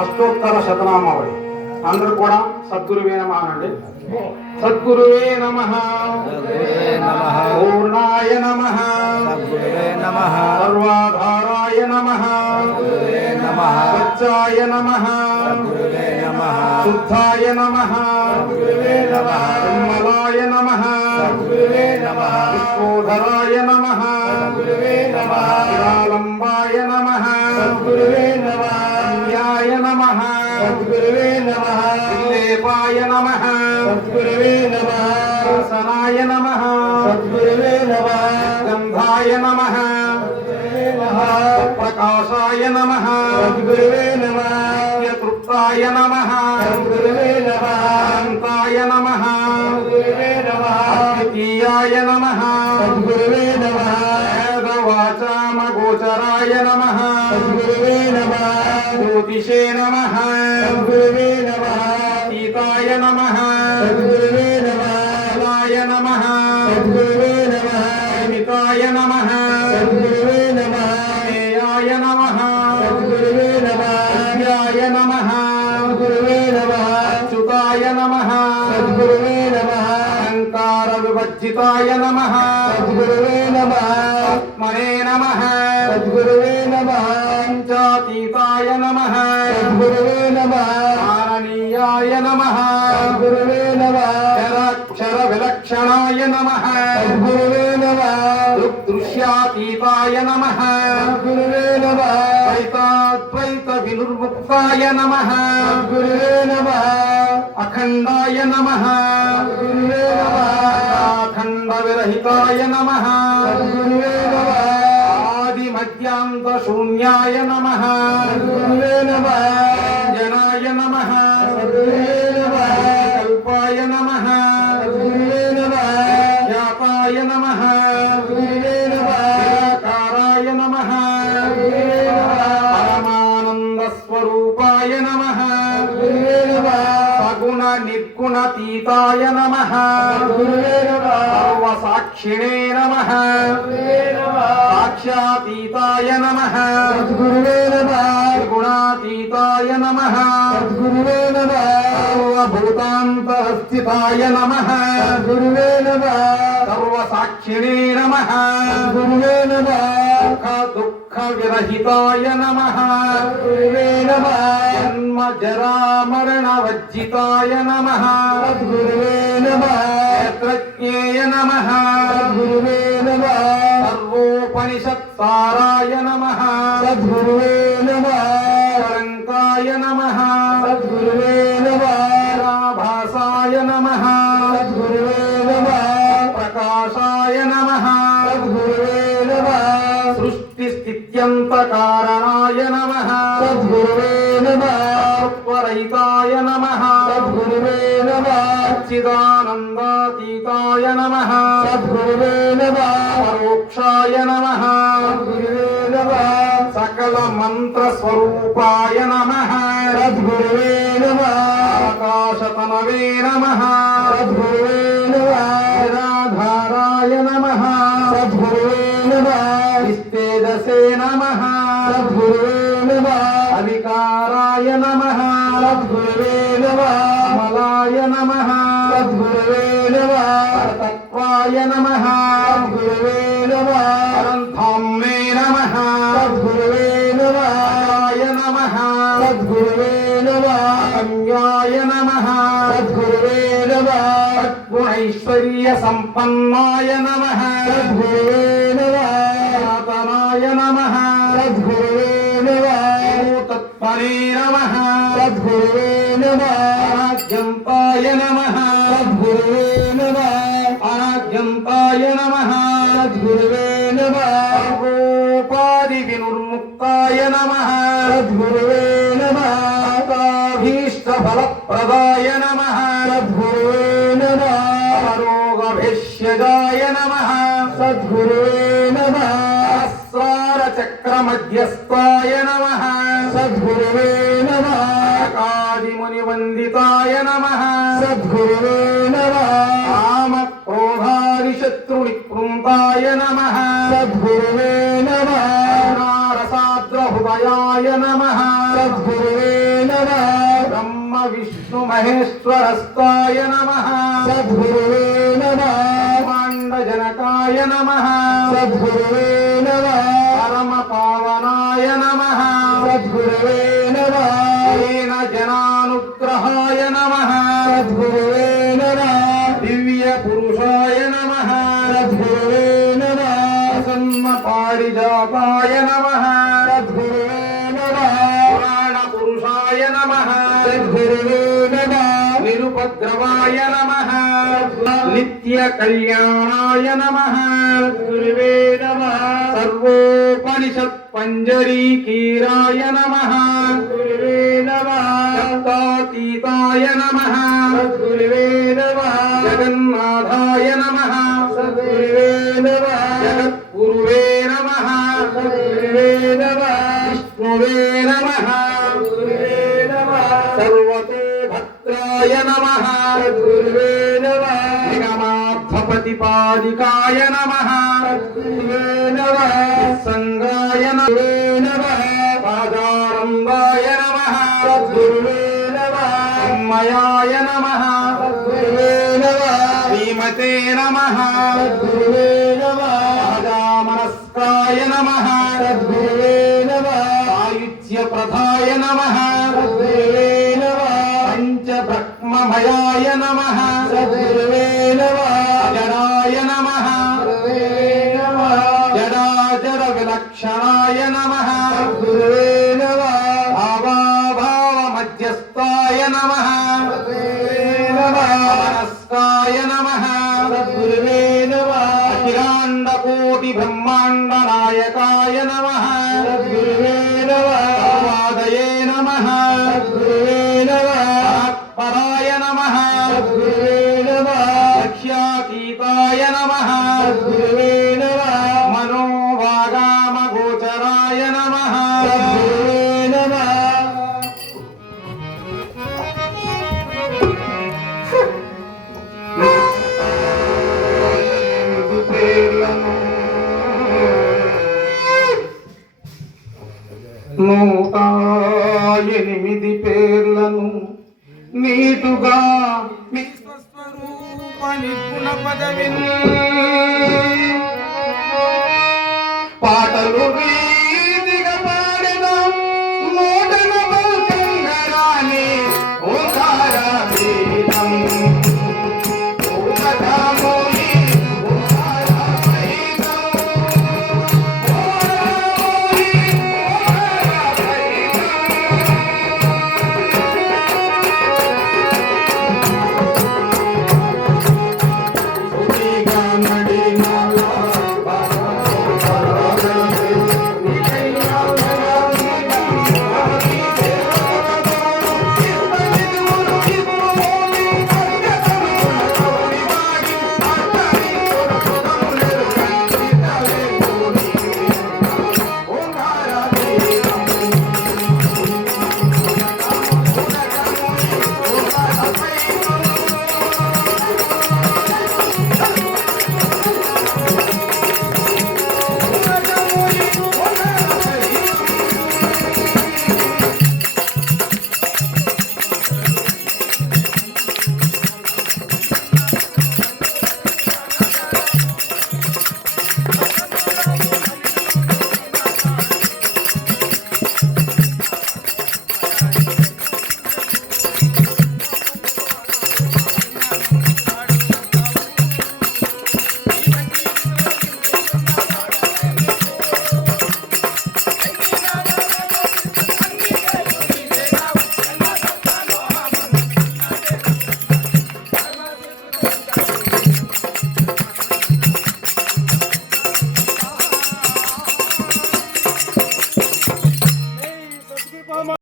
అష్టోత్తర శతనామావళి అందరూ కూడా సద్గురువే నమః అనండి. సద్గురువే నమః, పూర్ణాయ నమః, సర్వాధారాయ నమః, సత్యాయ నమః, శుద్ధాయ నమః, నిర్మలాయ నమః, విశ్వోధరాయ నమః, నిరాళంబాయ నమః, న్యాయ నమః, లేపాయ నమః, సనాయ నమః, గంధాయ నమః, ప్రకాశాయ నమః, తృప్తాయ నమః, అనంతాయ నమః, అద్వితీయాయ నమః, వేదవాచామగోచరాయ నమః, జ్యోతిషే నమః, సీతాయ నమః, లాయ నమః, అమితాయ నమః, జ్ఞేయాయ నమః, విద్యాయ నమః, అచ్యుతాయ నమః, అహంకార వివర్జితాయ నమః, ఆత్మనే నమః, పంచాతీతాయ నమః, మాననీయాయ నమః, అక్షర విలక్షణాయ నమః, దృశ్యాతీతాయ నమః, ద్వైతాద్వైత వినిర్ముక్తాయ నమః, అఖండాయ నమః, అఖండ విరహితాయ నమః, ఆది మధ్యాంత శూన్యాయ నమః, జనాయ నమః, కల్పాయ నమః, జాతాయ నమః, నిరాకారాయ నమః, పరమానంద స్వరూపాయ నమః, సగుణ నిర్గుణాతీతాయ నమః, సర్వసాక్షిణే నమః, సాక్ష్యాతీతాయ నమః, గుణాతీతాయ నమః, సర్వభూతాంతరస్థితాయ నమః, సర్వసాక్షిణే నమః, దుఃఖ విరహితాయ నమః, జన్మ జరా మరణ వర్జితాయ నమః, నేత్రజ్ఞేయ నమః, సర్వోపనిషత్సారాయ నమః, శరంకాయ నమః, భాసాయ నమః, ప్రకాశాయ నమః, సృష్టి స్థిత్యంత కారణాయ నమః, రహితాయ నమః, సచ్చిదానందాతీతాయ నమః సద్గురువే నమః పరోక్షాయ నమః సద్గురువే నమః సకల మంత్ర స్వరూపాయ నమః సద్గురువే నమః ఆకాశతనవే నమః సద్గురువే నమః నిరాధారాయ నమః సద్గురువే నమః నిస్తేజసే నమః సద్గురువే నమః అవికారాయ నమః సద్గురువే నమః మలాయ నమః సద్గురువే నమః తత్వాయ నమః సద్గురువే నమః అనంతామ్నే నమః సద్గురువే నమః ఆయ నమః సద్గురువే నమః అగమ్యాయ నమః సద్గురువే నమః సద్గుణైశ్వర్య సంపన్నాయ నమః సద్గురువే నమః సనాతనాయ నమః సద్గురువే నమః తత్పరే నమః సద్గురువే నమః అనాద్యంతాయ నమః సద్గురువే నమః అనాద్యంతాయ నమః సద్గురువే నమః సర్వోపాధి వినుర్ముక్తాయ నమః సద్గురువే నమః భీష్ట ఫలప్రదాయ నమః సద్గురువే నమః అమరోగభేష్యజాయ నమః సద్గురువే నమః సహస్రార చక్ర మధ్యస్థాయ నమః సద్గురువే నమః కాదిముని వందితాయ నమః సద్గురువే నమః కామ క్రోధాది శత్రు నికృంతాయ నమః సద్గురువే నమః రసాద్ర హృదయాయ నమః సద్గురువే నమః బ్రహ్మ విష్ణు మహేశ్వరస్తాయ నమః సద్గురువే నమః జనకాయ నమః సద్గురువే నమః పరమ పావనాయ నమః సద్గురువే నమః దీన జనానుగ్రహాయ నమః సద్గురువే నమః దివ్య పురుషాయ నమః సద్గురువే నమః ప్రసన్న పారిజాతాయ నమః సద్గురువే నమః పురాణ పురుషాయ నమః సద్గురువే నమః నిరుపద్రవాయ నమః నిత్య కళ్యాణాయ నమః గురువే నమః సర్వోపనిషత్ పంజరీకీరాయ నమః గురువే నమః సత్తాతీతాయ నమః గురువే నమః జగన్నాథాయ నమః గురువే నమః జగద్గురువే నమః గురువే నమః విష్ణువే నమః గురువే నమః సర్వతో భద్రాయ నమః గురువే నమః నిగమార్థపతిపాదికాయ నమః గురువే నమః సంగాయ నమః పాదారంగాయ నమః గురువే నమః అమ్మయాయ నమః గురువే నమః శ్రీమతే నమః గురువే నమః రాజామనస్కాయ నమః గురువే నమః ఆయుధ్య ప్రధాయ నమః గురువే నమః పంచబ్రహ్మమయాయ నమః గురువే నమః జడాయ నమః గురువే నమః జడాజడ విలక్షణాయ నమః గురువే నమః భావాభావ మధ్యస్థాయ నమః గురువే నమః మనస్కాయ నమః గురువే నమః అఖిలాండ కోటి బ్రహ్మాండ నాయకాయ నమః గురువే నమః వాదయే నమః గురువే నమః పరాయ నమః గురువే నమః లక్ష్యాతీతాయ నమః గురువే నమః మనోవాగామ గోచరాయ నమః గురువే నమః నూట ఎనిమిది పేర్లను నీటుగా మీ స్వస్వరూప నిర్గుణ పదవిని పాటలు